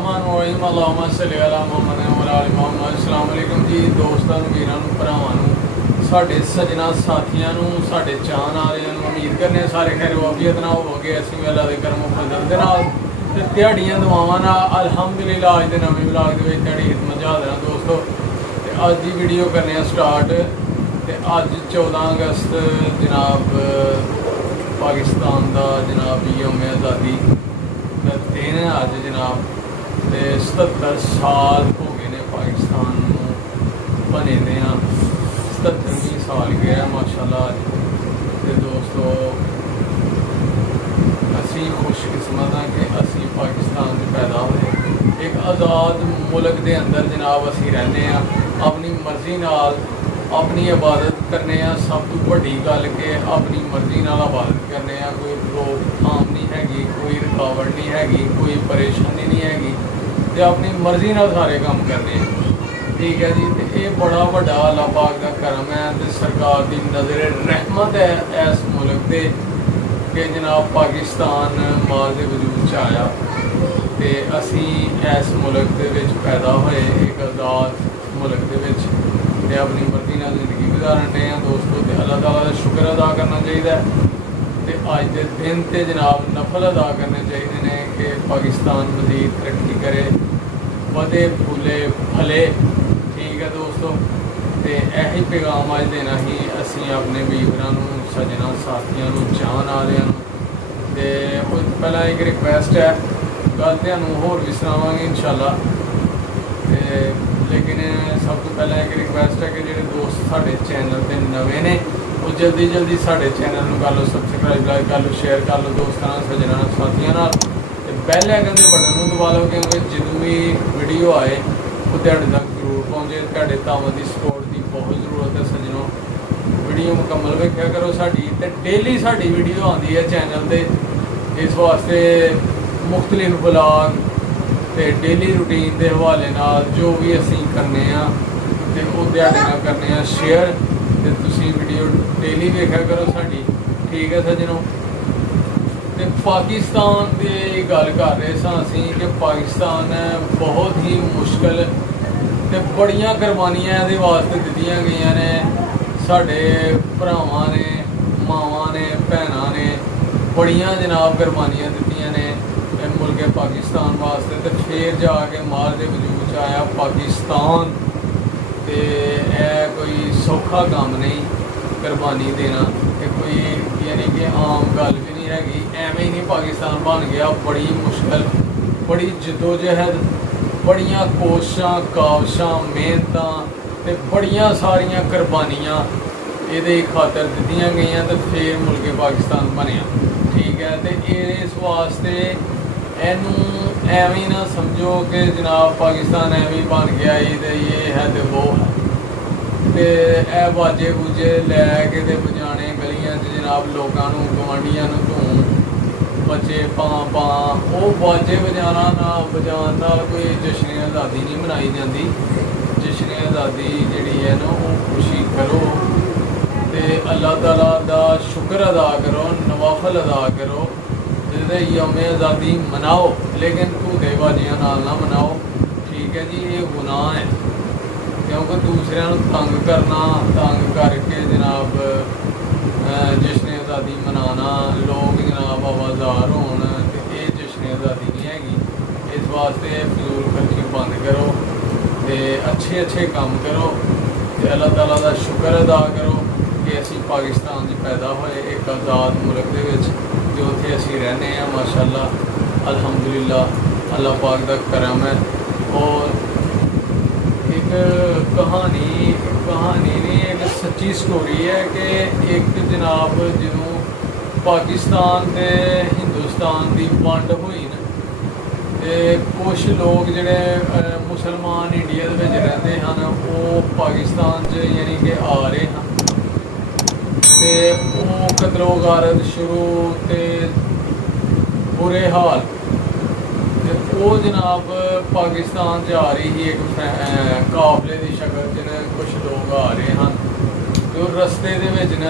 अस्सलामुअलैकुम जी दोस्तों वीरां भरावां साडे सजना साथियां साडे चाहन वालियां उम्मीद करने सारे खैर वाफियत ना होवोगे असीं अल्लाह दे करम फजल दे नाल ते दिहाड़ियां दुआवां नाल अल्हम्दुलिल्लाह अज दे नवे व्लॉग दे विच दिहाड़ी खिदमत हाज़र हां दोस्तों। ते अज दी वीडियो करने स्टार्ट ते अज 14 अगस्त जनाब पाकिस्तान दा जनाब यौम आज़ादी दा दिन है अज जनाब। ते 77 साल हो गए ने पाकिस्तान बने दे 77वीं साल गया माशाल्लाह। ते दोस्तों असी खुशकिस्मत हाँ कि असी पाकिस्तान में पैदा हुए एक आज़ाद मुल्क के अंदर जनाब असी रहने अपनी मर्जी नाल अपनी इबादत करने सब तो बड़ी गल के अपनी मर्जी नाल इबादत करने कोई रोकथाम नहीं हैगी कोई रुकावट नहीं हैगी कोई परेशानी नहीं हैगी ते अपनी मर्जी नाल सारे काम करने ठीक है जी। तो ये बड़ा बड़ा अल्लाह पाक का करम है तो सरकार की नज़र रहमत है इस मुल्क के कि जनाब पाकिस्तान माल के वजूद च आया तो असी इस मुल्क के विच पैदा होए एक आज़ाद मुल्क के विच ते अपनी मर्जी नाल जिंदगी गुजारन डे दोस्तों। तो अल्लाह ताला का शुक्र अदा करना चाहिए तो अज के दिन ते जनाब नफल अदा करने चाहिए ने कि पाकिस्तान मज़ीद तरक्की करे वधे फूले फले ठीक है दोस्तों। तो यही पैगाम अज देना ही असी अपने वीरां सजना साथियों चाहन वालियां तो पहला एक रिक्वेस्ट है गल तुहानूं होर भी सुनावांगे इंशाअल्लाह। लेकिन सब तो पहला एक रिक्वेस्ट है कि जो दोस्त साढ़े चैनल पर नवे ने वो जल्दी जल्दी साढ़े चैनल कर लो सबसक्राइब लाइक कर लो शेयर कर लो दोस्तों सजना साथियों बेल आइकन के बटन को दबा लो क्योंकि जो भी वीडियो आए वो तुहाडे तक जरूर पहुँचे। तुहाडे तावत की सपोर्ट की बहुत जरूरत है सजनों। वीडियो मुकम्मल वेख्या करो साडी ते डेली साडी वीडियो आती है चैनल पर इस वास्ते मुख्तलिफ ब्लॉग तो डेली रूटीन के हवाले नाल जो भी असी करने तो वो तुहाडे नाल करने शेयर तो तुसी वीडियो डेली वेख्या करो साडी ठीक है सजनों। तो पाकिस्तान की गल कर रहे सां कि पाकिस्तान बहुत ही मुश्किल तो बड़ियां कुर्बानियां ये वास्ते दित्तियां गईयां ने साडे भरावां ने मावां ने भैनां ने बड़ियां जनाब कुर्बानियां दित्तियां ने मुल्क पाकिस्तान वास्ते तो फिर जाके माल के वजूद आया पाकिस्तान। तो यह कोई सौखा काम नहीं कुर्बानी देना ये कोई यानी कि आम गल भी नहीं हैगी एवें ही नहीं पाकिस्तान बन गया बड़ी मुश्किल बड़ी जदोजहद बड़ियां कोशिशां काविशां मेहनत ते बड़ियां सारियां कुर्बानियां ये खातर दित्तियां गईयां तो फिर मुल्क पाकिस्तान बनया ठीक है। तो इस वास्ते इनू एवें ना समझो कि जनाब पाकिस्तान एवें बन गया ये है तो वो है तो यह बाजे बूजे लैके तो बजाने गलियां जनाब लोगों गवांढियां धूम बच्चे पां वो बाजे बजाना ना बजान नाल कोई जश्न आज़ादी नहीं मनाई जाती। जश्न आज़ादी जिहड़ी है ना वो खुशी करो तो अल्लाह ताला दा शुक्र अदा करो नवाफल अदा करो यौम आज़ादी मनाओ लेकिन धूदेबाजियां नाल ना मनाओ ठीक है जी। ये गुनाह है क्योंकि दूसरों तंग करना तंग करके जनाब जश्न आज़ादी मनाना लोग जनाब आवाज़ार होन तो ये जश्न आज़ादी नहीं हैगी। इस वास्ते फजूल खर्ची बंद करो तो अच्छे अच्छे काम करो तो अल्लाह ताला का शुक्र अदा करो कि असी पाकिस्तान में पैदा होए एक आज़ाद मुल्क के जो उत्थे असी रहने माशाअल्लाह अल्हम्दुलिल्लाह अल्लाह पाक का करम है। और एक कहानी नहीं एक सच्ची स्टोरी है कि एक जनाब जो पाकिस्तान ते हिंदुस्तान की वंड हुई न ते कुछ लोग जिहड़े मुसलमान इंडिया के रहते हैं वो पाकिस्तान च यानी कि आ रहे हैं तो वो कतलो गारत शुरू तो बुरे हाल वो जनाब पाकिस्तान जा रही ही एक काफले की शक्ल च कुछ लोग आ रहे हैं तो रस्ते दे विच न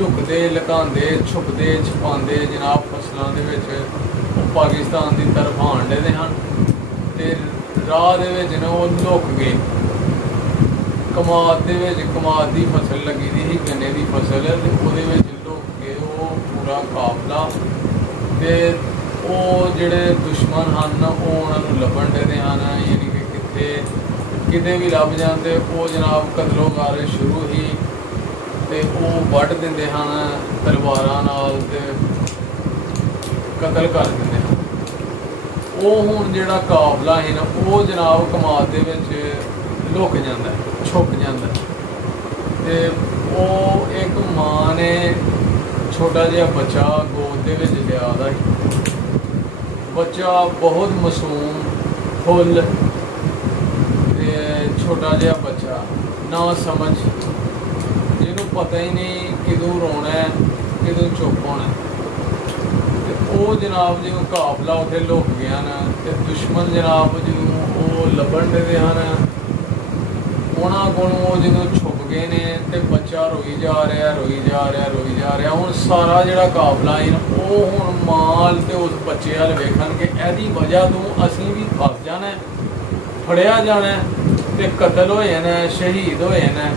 लुकते लुकांदे छुपते छुपाते जनाब फसलों के पाकिस्तान की तरफ आन डे हैं ਤੇ ਰਾਹ ਦੇ ਵਿੱਚ ਨਾ ਉਹ ਲੁਕ ਗਏ। ਕਮਾਦ ਦੇ ਵਿੱਚ ਕਮਾਦ ਦੀ ਫਸਲ ਲੱਗੀ ਦੀ ਸੀ, ਗੰਨੇ ਦੀ ਫਸਲ, ਤੇ ਉਹਦੇ ਵਿੱਚ ਲੁਕ ਕੇ ਉਹ ਪੂਰਾ ਕਾਫਲਾ, ਤੇ ਉਹ ਜਿਹੜੇ ਦੁਸ਼ਮਣ ਹਨ ਉਹ ਉਹਨਾਂ ਨੂੰ ਲੱਭਣ ਦੇ ਹਨ, ਯਾਨੀ ਕਿ ਕਿਤੇ ਵੀ ਲੱਭ ਜਾਂਦੇ ਉਹ ਜਨਾਬ ਕਤਲੋ ਗਾਰੇ ਸ਼ੁਰੂ ਹੀ, ਤੇ ਉਹ ਵੱਢ ਦਿੰਦੇ ਹਨ ਤਲਵਾਰਾਂ ਨਾਲ ਤੇ ਕਤਲ ਕਰ ਦਿੰਦੇ ਹਨ। ਉਹ ਹੁਣ ਜਿਹੜਾ ਕਾਫਲਾ ਹੈ ਨਾ ਉਹ ਜਨਾਬ ਕਮਾਦ ਦੇ ਵਿੱਚ ਲੁਕ ਜਾਂਦਾ, ਛੁਪ ਜਾਂਦਾ, ਤੇ ਉਹ ਇੱਕ ਮਾਂ ਨੇ ਛੋਟਾ ਜਿਹਾ ਬੱਚਾ ਗੋਦ ਦੇ ਵਿੱਚ ਲਿਆ ਦਾ ਸੀ। ਬੱਚਾ ਬਹੁਤ ਮਾਸੂਮ ਫੁੱਲ, ਤੇ ਛੋਟਾ ਜਿਹਾ ਬੱਚਾ ਨਾ ਸਮਝ, ਜਿਹਨੂੰ ਪਤਾ ਹੀ ਨਹੀਂ ਕਿਦੋਂ ਰੋਣਾ ਹੈ ਕਿਦੋਂ ਚੁੱਪ ਹੋਣਾ। ਤੇ ਉਹ ਜਨਾਬ ਜਦੋਂ ਕਾਫਲਾ ਉੱਥੇ ਲੁਕ ਗਿਆ ਨਾ, ਤੇ ਦੁਸ਼ਮਣ ਜਨਾਬ ਜਦੋਂ ਉਹ ਲੱਭਣ ਦੇ ਹਨ ਉਹਨਾਂ ਕੋਲੋਂ, ਉਹ ਜਦੋਂ ਛੁਪ ਗਏ ਨੇ ਤੇ ਬੱਚਾ ਰੋਈ ਜਾ ਰਿਹਾ ਰੋਈ ਜਾ ਰਿਹਾ ਰੋਈ ਜਾ ਰਿਹਾ। ਹੁਣ ਸਾਰਾ ਜਿਹੜਾ ਕਾਫਲਾ ਹੈ ਉਹ ਹੁਣ ਮਾਲ ਤੇ ਉਸ ਬੱਚੇ ਵੱਲ ਵੇਖਣ ਕਿ ਇਹਦੀ ਵਜ੍ਹਾ ਤੋਂ ਅਸੀਂ ਵੀ ਫਸ ਜਾਣਾ, ਫੜਿਆ ਜਾਣਾ ਤੇ ਕਤਲ ਹੋ ਜਾਣਾ, ਸ਼ਹੀਦ ਹੋ ਜਾਣਾ।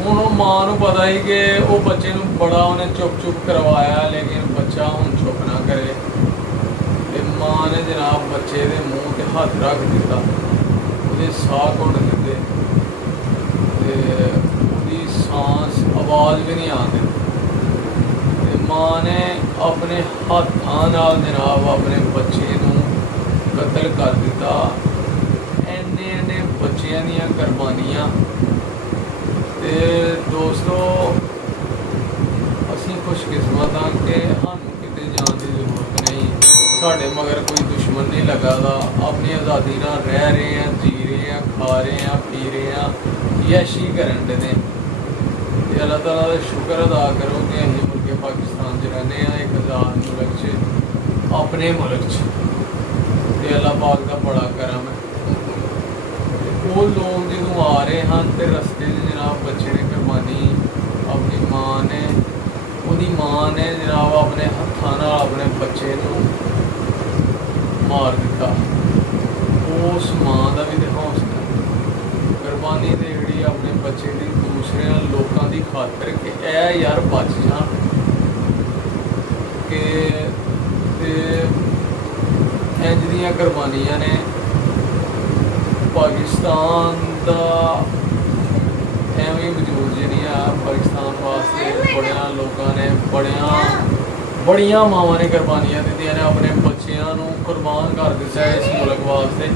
ਹੁਣ ਉਹ ਮਾਂ ਨੂੰ ਪਤਾ ਸੀ ਕਿ ਉਹ ਬੱਚੇ ਨੂੰ ਬੜਾ ਉਹਨੇ ਚੁੱਪ ਕਰਵਾਇਆ, ਲੇਕਿਨ ਬੱਚਾ ਹੁਣ ਚੁੱਪ ਨਾ ਕਰੇ, ਤੇ ਮਾਂ ਨੇ ਜਨਾਬ ਬੱਚੇ ਦੇ ਮੂੰਹ ਤੇ ਹੱਥ ਰੱਖ ਦਿੱਤਾ, ਉਹਦੇ ਸਾਹ ਘੁੱਟ ਦਿੱਤੇ, ਤੇ ਉਹਦੀ ਸਾਂਸ ਆਵਾਜ਼ ਵੀ ਨਹੀਂ ਆਉਂਦੀ। ਤੇ ਮਾਂ ਨੇ ਆਪਣੇ ਹੱਥਾਂ ਨਾਲ ਜਨਾਬ ਆਪਣੇ ਬੱਚੇ ਨੂੰ ਕਤਲ ਕਰ ਦਿੱਤਾ। ਇੰਨੇ ਬੱਚਿਆਂ ਦੀਆਂ ਕੁਰਬਾਨੀਆਂ। ਤੇ ਦੋਸਤੋ ਅਸੀਂ ਖੁਸ਼ਕਿਸਮਤ ਹਾਂ ਕਿ ਸਾਨੂੰ ਕਿਤੇ ਜਾਣ ਦੀ ਜ਼ਰੂਰਤ ਨਹੀਂ, ਸਾਡੇ ਮਗਰ ਕੋਈ ਦੁਸ਼ਮਣ ਨਹੀਂ ਲੱਗਾ ਦਾ, ਆਪਣੀ ਆਜ਼ਾਦੀ ਨਾਲ ਰਹਿ ਰਹੇ ਹਾਂ, ਜੀ ਰਹੇ ਹਾਂ, ਖਾ ਰਹੇ ਹਾਂ, ਪੀ ਰਹੇ ਹਾਂ, ਯੈਸ਼ੀ ਕਰਨ ਦੇ ਨੇ। ਤੇ ਅੱਲਾਹ ਤਾਲਾ ਦਾ ਸ਼ੁਕਰ ਅਦਾ ਕਰੋ ਕਿ ਅਸੀਂ ਮੁਲਕ ਪਾਕਿਸਤਾਨ 'ਚ ਰਹਿੰਦੇ ਹਾਂ, ਇੱਕ ਆਜ਼ਾਦ ਮੁਲਕ 'ਚ, ਆਪਣੇ ਮੁਲਕ 'ਚ, ਤੇ ਅੱਲਾਹ ਪਾਕ ਦਾ ਬੜਾ ਕਰਮ ਹੈ। ਉਹ ਲੋਕ ਜਦੋਂ ਆ ਰਹੇ ਹਨ ਤੇ ਰਸਤੇ 'ਚ ਜਨਾਬ ਬੱਚੇ ਨੇ ਕੁਰਬਾਨੀ ਆਪਣੀ ਮਾਂ ਨੇ, ਉਹਦੀ ਮਾਂ ਨੇ ਜਨਾਬ ਆਪਣੇ ਹੱਥਾਂ ਨਾਲ ਆਪਣੇ ਬੱਚੇ ਨੂੰ ਮਾਰ ਦਿੱਤਾ। ਉਸ ਮਾਂ ਦਾ ਵੀ ਤੇ ਹੌਸਲਾ, ਕੁਰਬਾਨੀ ਦੇ ਜਿਹੜੀ ਆਪਣੇ ਬੱਚੇ ਦੀ ਦੂਸਰਿਆਂ ਲੋਕਾਂ ਦੀ ਖਾਤਰ ਕਿ ਇਹ ਯਾਰ ਬਚ ਜਾਣ, ਕਿ ਤੇ ਇੰਝ ਦੀਆਂ ਕੁਰਬਾਨੀਆਂ ਨੇ। ਪਾਕਿਸਤਾਨ ਦਾ ਐਵੇਂ ਵਜੂਦ ਜਿਹੜੀਆਂ ਪਾਕਿਸਤਾਨ ਵਾਸਤੇ ਬੜਿਆਂ ਲੋਕਾਂ ਨੇ ਬੜੀਆਂ ਮਾਵਾਂ ਨੇ ਕੁਰਬਾਨੀਆਂ ਦਿੱਤੀਆਂ ਨੇ, ਆਪਣੇ ਬੱਚਿਆਂ ਨੂੰ ਕੁਰਬਾਨ ਕਰ ਦਿੱਤਾ ਇਸ ਮੁਲਕ ਵਾਸਤੇ।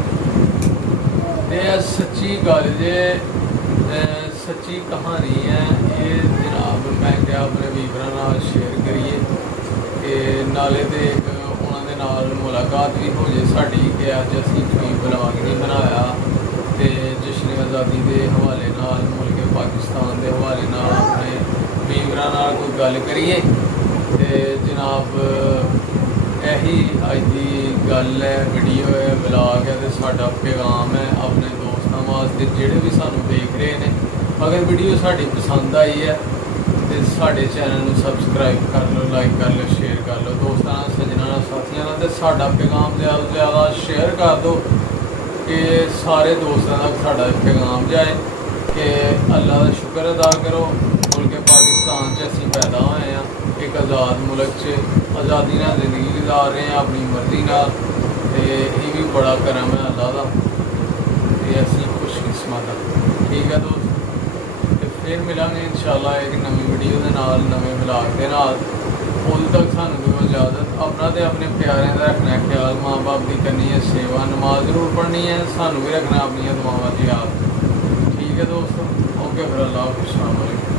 ਤੇ ਇਹ ਸੱਚੀ ਗੱਲ ਜੇ, ਸੱਚੀ ਕਹਾਣੀ ਹੈ ਇਹ ਜਨਾਬ। ਮੈਂ ਕਿਹਾ ਆਪਣੇ ਵੀਵਰਾਂ ਨਾਲ ਸ਼ੇਅਰ ਕਰੀਏ, ਤੇ ਨਾਲੇ ਤੇ ਇੱਕ ਉਹਨਾਂ ਦੇ ਨਾਲ ਮੁਲਾਕਾਤ ਵੀ ਹੋ ਜੇ ਸਾਡੀ, ਕਿ ਅੱਜ ਅਸੀਂ ਕੋਈ ਵਲੌਗ ਨਹੀਂ ਬਣਾਇਆ, ਤੇ ਜਸ਼ਨ ਆਜ਼ਾਦੀ ਦੇ ਹਵਾਲੇ ਨਾਲ, ਮੁਲਕ ਪਾਕਿਸਤਾਨ ਦੇ ਹਵਾਲੇ ਨਾਲ ਆਪਣੇ ਵੀਵਰਾਂ ਨਾਲ ਕੋਈ ਗੱਲ ਕਰੀਏ। ਤੇ ਜਨਾਬ ਇਹੀ ਅੱਜ ਦੀ ਗੱਲ ਹੈ, ਵੀਡੀਓ ਹੈ, ਵਲੌਗ ਹੈ, ਤੇ ਸਾਡਾ ਪੈਗਾਮ ਹੈ ਆਪਣੇ ਦੋਸਤਾਂ ਵਾਸਤੇ ਜਿਹੜੇ ਵੀ ਸਾਨੂੰ ਦੇਖ ਰਹੇ ਨੇ। ਅਗਰ ਵੀਡੀਓ ਸਾਡੀ ਪਸੰਦ ਆਈ ਹੈ ਤੇ ਸਾਡੇ ਚੈਨਲ ਨੂੰ ਸਬਸਕ੍ਰਾਈਬ ਕਰ ਲਓ, ਲਾਈਕ ਕਰ ਲਓ, ਸ਼ੇਅਰ ਕਰ ਲਓ ਦੋਸਤਾਂ ਨਾਲ, ਸੱਜਣਾਂ ਨਾਲ, ਸਾਥੀਆਂ ਨਾਲ, ਤੇ ਸਾਡਾ ਪੈਗਾਮ ਜ਼ਿਆਦਾ ਤੋਂ ਜ਼ਿਆਦਾ ਸ਼ੇਅਰ ਕਰ ਦਿਓ ਕਿ ਸਾਰੇ ਦੋਸਤਾਂ ਤੱਕ ਸਾਡਾ ਪੈਗਾਮ ਜਾਏ ਕਿ ਅੱਲਾ ਦਾ ਸ਼ੁਕਰ ਅਦਾ ਕਰੋ, ਮੁਲਕ ਪਾਕਿਸਤਾਨ 'ਚ ਅਸੀਂ ਪੈਦਾ ਹੋਏ ਹਾਂ, ਇੱਕ ਆਜ਼ਾਦ ਮੁਲਕ 'ਚ ਆਜ਼ਾਦੀ ਨਾਲ ਜ਼ਿੰਦਗੀ ਗੁਜ਼ਾਰ ਰਹੇ ਹਾਂ ਆਪਣੀ ਮਰਜ਼ੀ ਨਾਲ, ਤੇ ਇਹ ਵੀ ਬੜਾ ਕਰਮ ਹੈ ਅੱਲਾ ਦਾ, ਤੇ ਅਸੀਂ ਖੁਸ਼ਕਿਸਮਤ ਹਾਂ। ਠੀਕ ਹੈ ਦੋਸਤ, ਤੇ ਫਿਰ ਮਿਲਾਂਗੇ ਇਨਸ਼ਾਅੱਲਾ ਇੱਕ ਨਵੀਂ ਵੀਡੀਓ ਦੇ ਨਾਲ, ਨਵੇਂ ਵਲੌਗ ਦੇ ਨਾਲ। ਉਦੋਂ ਤੱਕ ਸਾਨੂੰ ਦਿਓ ਇਜਾਜ਼ਤ। ਆਪਣਾ ਤੇ ਆਪਣੇ ਪਿਆਰਿਆਂ ਦਾ ਰੱਖਣਾ ਖਿਆਲ, ਮਾਂ ਬਾਪ ਦੀ ਕਰਨੀ ਹੈ ਸੇਵਾ, ਨਮਾਜ਼ ਜ਼ਰੂਰ ਪੜ੍ਹਨੀ ਹੈ, ਸਾਨੂੰ ਵੀ ਰੱਖਣਾ ਆਪਣੀਆਂ ਦੁਆਵਾਂ 'ਚ ਯਾਦ। ਠੀਕ ਹੈ ਦੋਸਤੋ, ਓਕੇ ਫਿਰ, ਅੱਲਾ ਹਾਫਿਜ਼, अस्सलाम वालेकुम।